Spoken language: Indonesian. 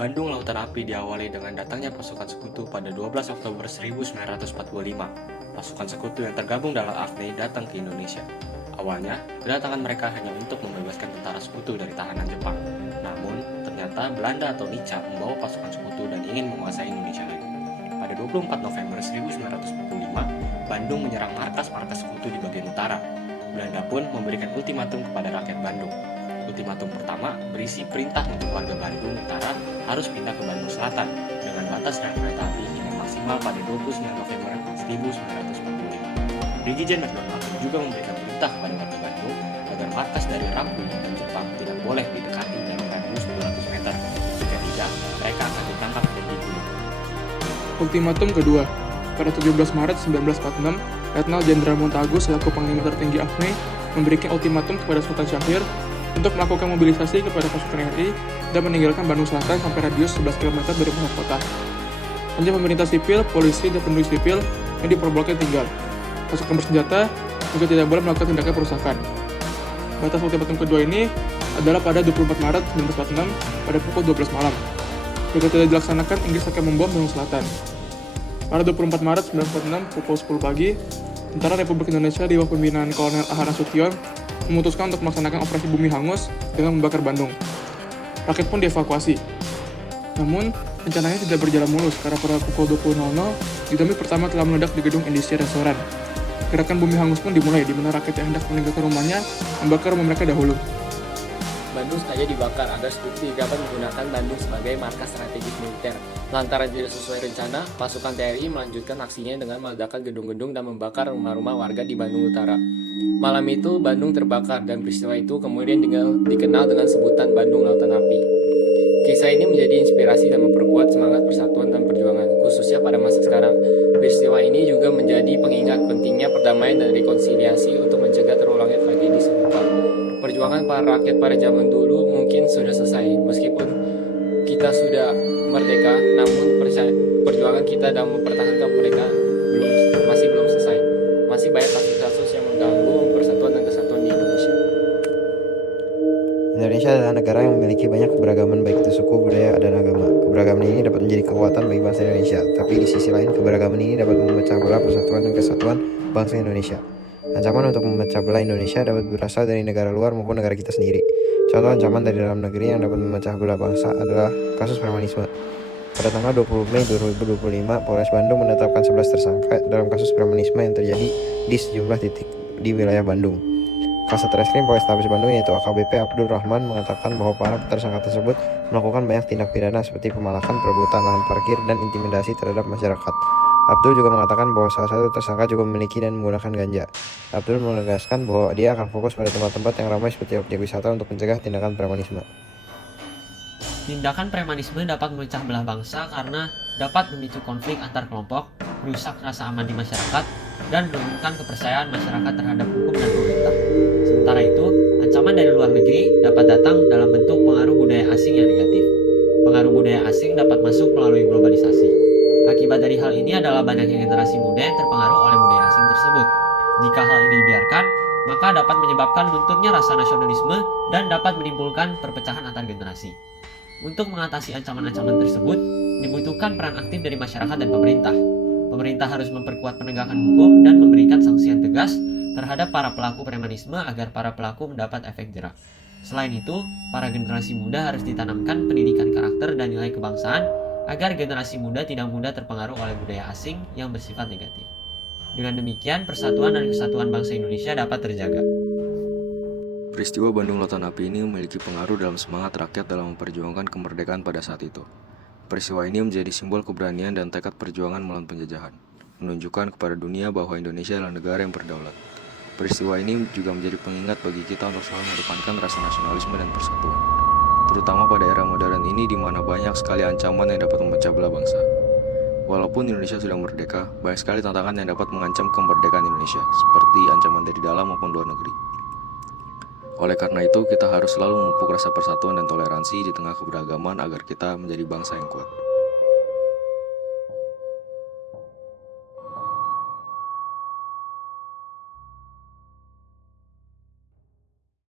Bandung Lautan Api diawali dengan datangnya pasukan sekutu pada 12 Oktober 1945. Pasukan sekutu yang tergabung dalam AFNI datang ke Indonesia. Awalnya, kedatangan mereka hanya untuk membebaskan tentara sekutu dari tahanan Jepang. Namun, ternyata Belanda atau Nica membawa pasukan sekutu dan ingin menguasai Indonesia lagi. Pada 24 November 1945, Bandung menyerang markas-markas sekutu di bagian utara. Belanda pun memberikan ultimatum kepada rakyat Bandung. Ultimatum pertama berisi perintah untuk warga Bandung Utara harus pindah ke Bandung Selatan dengan batas rel kereta api hingga maksimal pada 29 November 1945. Brigjen McDonald juga memberikan perintah kepada warga Bandung agar markas dari Rampung dan Jepang tidak boleh didekati dalam radius 200 meter. Jika tidak, mereka akan ditangkap dan dibunuh. Ultimatum kedua, pada 17 Maret 1946, Letnan Jenderal Montagu selaku Panglima tertinggi AFNI memberikan ultimatum kepada Sultan Syahrir untuk melakukan mobilisasi kepada pasukan RI dan meninggalkan Bandung Selatan sampai radius 11 km dari pusat kota. Hanya pemerintah sipil, polisi, dan penduduk sipil yang diperbolehkan tinggal. Pasukan bersenjata juga tidak boleh melakukan tindakan perusakan. Batas ultimatum kedua ini adalah pada 24 Maret 1946 pada pukul 12 malam. Jika tidak dilaksanakan, Inggris akan membom Bandung Selatan. Pada 24 Maret 1946 pukul 10 pagi, Tentara Republik Indonesia di bawah pembinaan Kolonel A.H. Nasution memutuskan untuk melaksanakan operasi bumi hangus dengan membakar Bandung. Rakyat pun dievakuasi. Namun, rencananya tidak berjalan mulus karena pada pukul 20.00, dinamit pertama telah meledak di gedung industri restoran. Gerakan bumi hangus pun dimulai di mana rakyat yang hendak meninggalkan rumahnya membakar rumah mereka dahulu. Bandung sengaja dibakar agar sekutu dapat menggunakan Bandung sebagai markas strategis militer. Lantaran tidak sesuai rencana, pasukan TNI melanjutkan aksinya dengan meledakkan gedung-gedung dan membakar rumah-rumah warga di Bandung Utara. Malam itu, Bandung terbakar dan peristiwa itu kemudian dikenal dengan sebutan Bandung Lautan Api. Kisah ini menjadi inspirasi dan memperkuat semangat persatuan dan perjuangan, khususnya pada masa sekarang. Peristiwa ini juga menjadi pengingat pentingnya perdamaian dan rekonsiliasi untuk mencegah terulangnya tragedi serupa. Perjuangan para rakyat pada zaman dulu mungkin sudah selesai, meskipun kita sudah merdeka, namun perjuangan kita dalam mempertahankan mereka masih belum selesai. Masih banyak kasus-kasus yang mengganggu persatuan dan kesatuan di Indonesia. Indonesia adalah negara yang memiliki banyak keberagaman baik itu suku, budaya, dan agama. Keberagaman ini dapat menjadi kekuatan bagi bangsa Indonesia, tapi di sisi lain keberagaman ini dapat memecah belah persatuan dan kesatuan bangsa Indonesia. Ancaman untuk memecah belah Indonesia dapat berasal dari negara luar maupun negara kita sendiri. Contoh ancaman dari dalam negeri yang dapat memecah belah bangsa adalah kasus premanisme. Pada tanggal 20 Mei 2025, Polres Bandung menetapkan 11 tersangka dalam kasus premanisme yang terjadi di sejumlah titik di wilayah Bandung. Kasat Reskrim Polrestabes Bandung yaitu AKBP Abdul Rahman mengatakan bahwa para tersangka tersebut melakukan banyak tindak pidana seperti pemalakan, perebutan lahan parkir, dan intimidasi terhadap masyarakat. Abdul juga mengatakan bahwa salah satu tersangka juga memiliki dan menggunakan ganja. Abdul menegaskan bahwa dia akan fokus pada tempat-tempat yang ramai seperti objek wisata untuk mencegah tindakan premanisme. Tindakan premanisme dapat memecah belah bangsa karena dapat memicu konflik antar kelompok, merusak rasa aman di masyarakat, dan menurunkan kepercayaan masyarakat terhadap hukum dan pemerintah. Sementara itu, ancaman dari luar negeri dapat datang dalam bentuk pengaruh budaya asing yang negatif. Pengaruh budaya asing dapat masuk melalui globalisasi. Akibat dari hal ini adalah banyaknya generasi muda yang terpengaruh oleh budaya asing tersebut. Jika hal ini dibiarkan, maka dapat menyebabkan lunturnya rasa nasionalisme dan dapat menimbulkan perpecahan antar generasi. Untuk mengatasi ancaman-ancaman tersebut, dibutuhkan peran aktif dari masyarakat dan pemerintah. Pemerintah harus memperkuat penegakan hukum dan memberikan sanksi yang tegas terhadap para pelaku premanisme agar para pelaku mendapat efek jerak. Selain itu, para generasi muda harus ditanamkan pendidikan karakter dan nilai kebangsaan agar generasi muda tidak mudah terpengaruh oleh budaya asing yang bersifat negatif. Dengan demikian, persatuan dan kesatuan bangsa Indonesia dapat terjaga. Peristiwa Bandung Lautan Api ini memiliki pengaruh dalam semangat rakyat dalam memperjuangkan kemerdekaan pada saat itu. Peristiwa ini menjadi simbol keberanian dan tekad perjuangan melawan penjajahan, menunjukkan kepada dunia bahwa Indonesia adalah negara yang berdaulat. Peristiwa ini juga menjadi pengingat bagi kita untuk selalu mengedepankan rasa nasionalisme dan persatuan, terutama pada era modern ini di mana banyak sekali ancaman yang dapat memecah belah bangsa. Walaupun Indonesia sudah merdeka, banyak sekali tantangan yang dapat mengancam kemerdekaan Indonesia, seperti ancaman dari dalam maupun luar negeri. Oleh karena itu, kita harus selalu memupuk rasa persatuan dan toleransi di tengah keberagaman agar kita menjadi bangsa yang kuat.